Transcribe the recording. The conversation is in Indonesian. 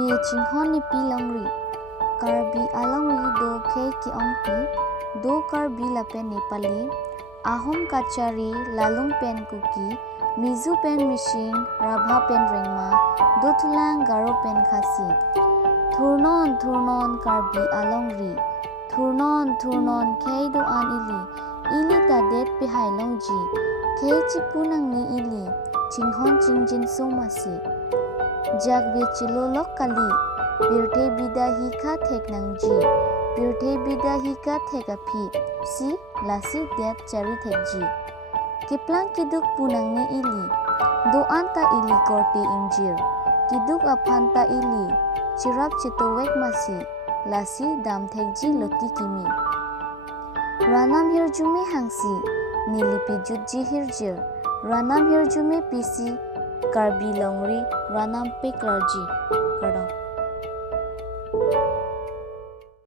ne chinghon ni pilongri karbi alongri do khe ki ongpi do karbi lapen nepali ahom kachari lalung pen kuki mizu pen mishing rabha pen rengma do thulang garo pen khasi thurnon karbi alongri thurnon khei do an ili ta det pe hailongji khei chipunang ni ili chinghon chingjin somasi jagbe chilolok kali birthday bidahi kha theknangji birthday bidahi kha thekapi si lasi det chari thekji kiplang kiduk punangni ili doan ta ili korte injir kiduk aphanta ili chirap chitowek masi lasi dam thekji loti kimi ranam hirjume hangsi nilipi jutji hirjir ranam hirjume pisi karbi longri ranam pe karji